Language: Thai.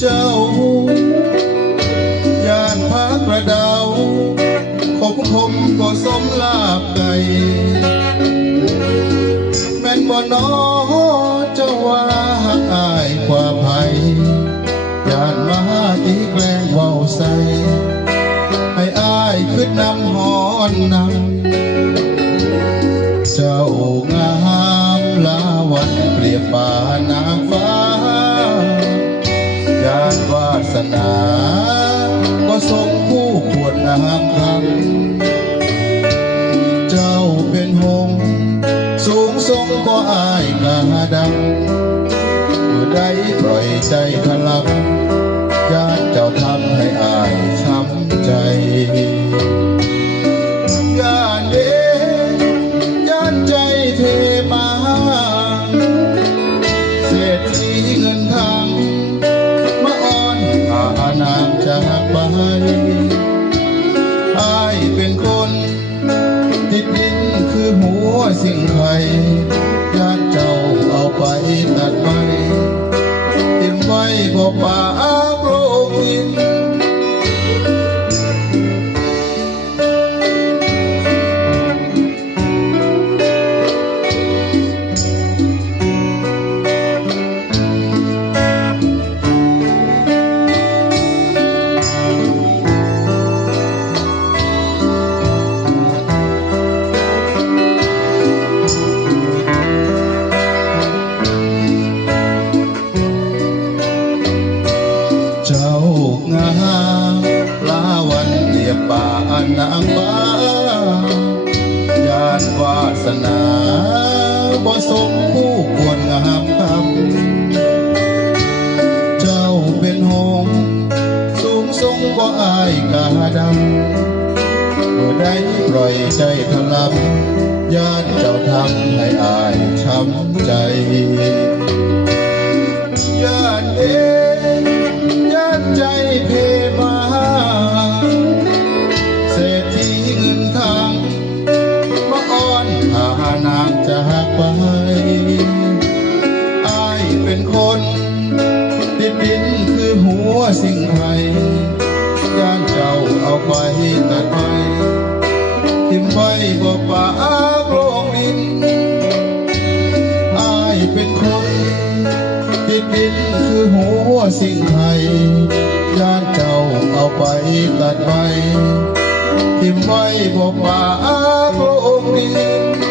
เจ้าย่านพักกระเดาของผมก็สมลาบไก่แม่นบ่น้อเจ้าว่าหักอายกว่าไผย่านมาตีแกล้งเว้าใส่ให้อายขึ้นนำหอนนำเจ้างามลาวันเปรียบป่านางฟ้าย่านวาสนาก็สมคู่ควรงามคำเจ้าเป็นหงส์สูงทรงก็อายกาดังเมื่อใดปล่อยใจทะลักย่านเจ้าทำให้อายช้ำใจย่านเด้ย่านใจเทมาเศรษฐีเงินทางมาอ่อนพานางจากไปอายเป็นคนติดดินคือหัวสิ่งใครญาติเจ้าเอาไปตัดไปทิ้งไว้บ่ป่าโปรกินเจ้างามลาวันเรียบป่านางฟ้าย่านวาสนาบ่สมคู่ควรงามคำเจ้าเป็นหงส์สูงทรงบ่อายกาดังเมื่อใดปล่อยใจทะลักย่านเจ้าทำให้อายช้ำใจย่านเย่านใจเพมาเศรษฐีเงินทางมาอ่อนพานางจากไปอายเป็นคนติดดินคือหัวสิ่งใครย่านเจ้าเอาไปตัดไปทิ้งไว้บ่ป่าโปร่งดินอายเป็นคนติดดินคือหัวสิ่งใครย่านเจ้าเอาไปตัดไปทิ้งไว้บ่ป่าโปร่งดิน